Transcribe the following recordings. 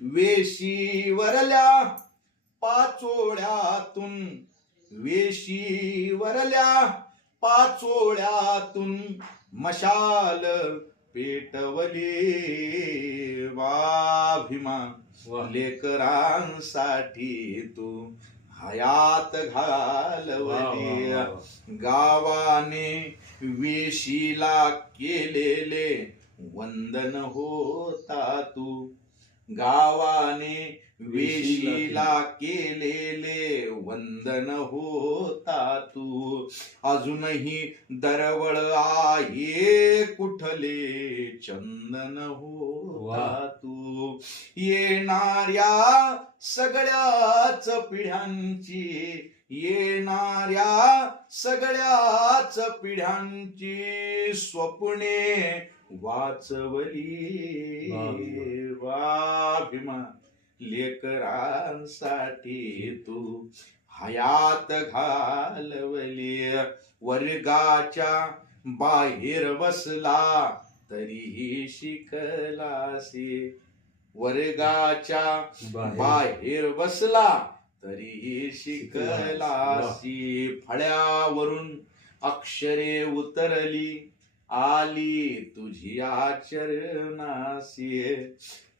वेशीवरल्या पाचोळ्यातून वेशीवरल्या पाचोळ्यातून मशाल पेटवली. वा भीमा वा. लेकरांसाठी तू हयात घालवली. गावाने वेशीला केलेले वंदन होता तू. गावाने वेशीला केलेले. वंदन होता तू. अजूनही दरवळ आहे कुठले चंदन होता. तू. येणाऱ्या सगळ्याच पिढ्यांची येणाऱ्या सगळ्याच पिढ्यांची स्वप्ने वाचवली. वा भीमा लेकरांसाठी तू हयात घालवली. वर्गाच्या बाहेर बसला तरीही शिकलासी. वर्गाच्या. बाहेर बसला तरीही शिकलासी. फळ्यावरून अक्षरे उतरली. आली तुझी आचरणासी.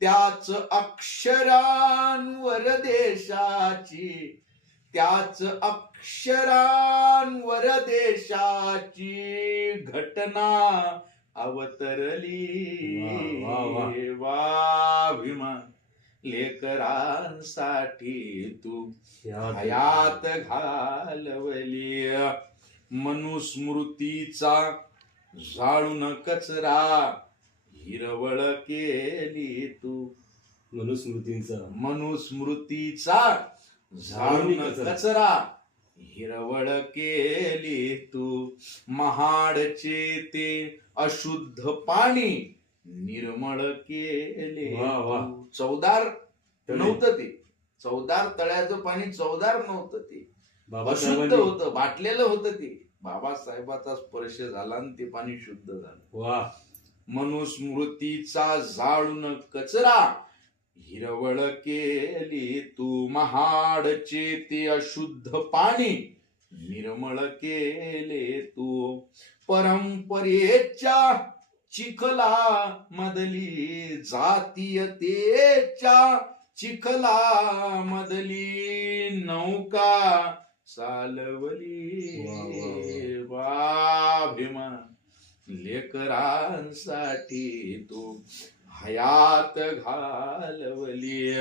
त्याच अक्षरांवर देशाची त्याच अक्षरांवर देशाची घटना अवतरली. वा, वा, वा. वा. भीमा लेकरांसाठी तू हयात घालवली. मनुस्मृतीचा जाळून कचरा हिरवळ केली तू. मनुस्मृतींचा. मनुस्मृतीचा कचरा. कचरा हिरवळ केली तू. महाडचे ते अशुद्ध पाणी निर्मळ केले वा, वा. तळे. नव्हतं ते. चवदार तळ्याचं पाणी चवदार नव्हतं ते. अशुद्ध होतं बाटलेलं होतं ते. बाबासाहेबाचा स्पर्श झाला आणि ते पाणी शुद्ध झालं. वा. मनुस्मृतीचा जाळून कचरा हिरवळ केली तू. महाडचे ते अशुद्ध पाणी निर्मळ केले तू. परंपरेच्या चिखला मधली जातीयतेच्या चिखला मधली नौका चालवली. वा, वा, वा. भीमा लेकरांसाठी तू हयात घालवली.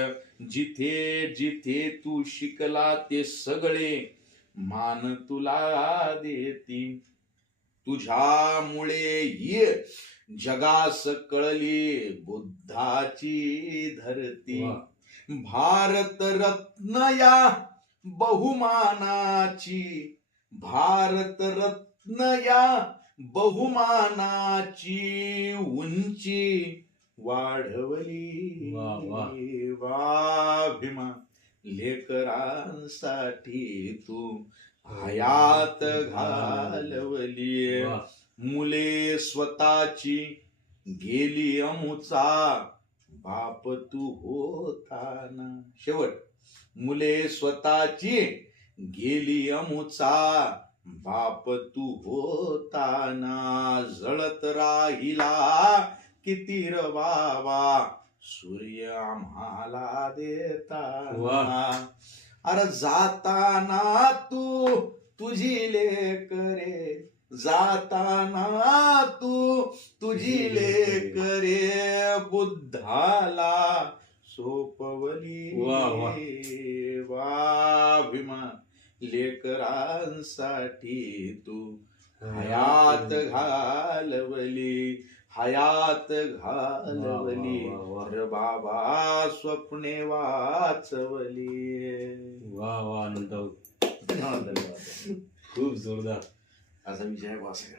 जिथे जिथे तू शिकला ते सगळे मान तुला देती. तुझ्यामुळे ये जगास कळली बुद्धाची धरती. भारत रत्न या बहुमानाची भारत रत्न या बहुमानाची उंची वाढवली वा, वा. वा भीमा लेकरांसाठी तू हयात घालवली. मुले स्वतःची गेली अमुचा बाप तू होताना. शेवट मुले स्वतःची गेली अमुचा बाप तू होताना. जळत राहिला किती र बाबा सूर्य आम्हाला देताना. वा. अरे जाताना तू तुझी लेकरे जाताना तू तुझी लेकरे. बुद्धाला सोपवली. वा, वा. वा भीमा लेकरांसाठी तू हयात घालवली. हयात घालवली. वा, वा, वा. तर बाबा स्वप्ने वाचवली. वा वा धन्यवाद. खूप जोरदार. As amigas gostam.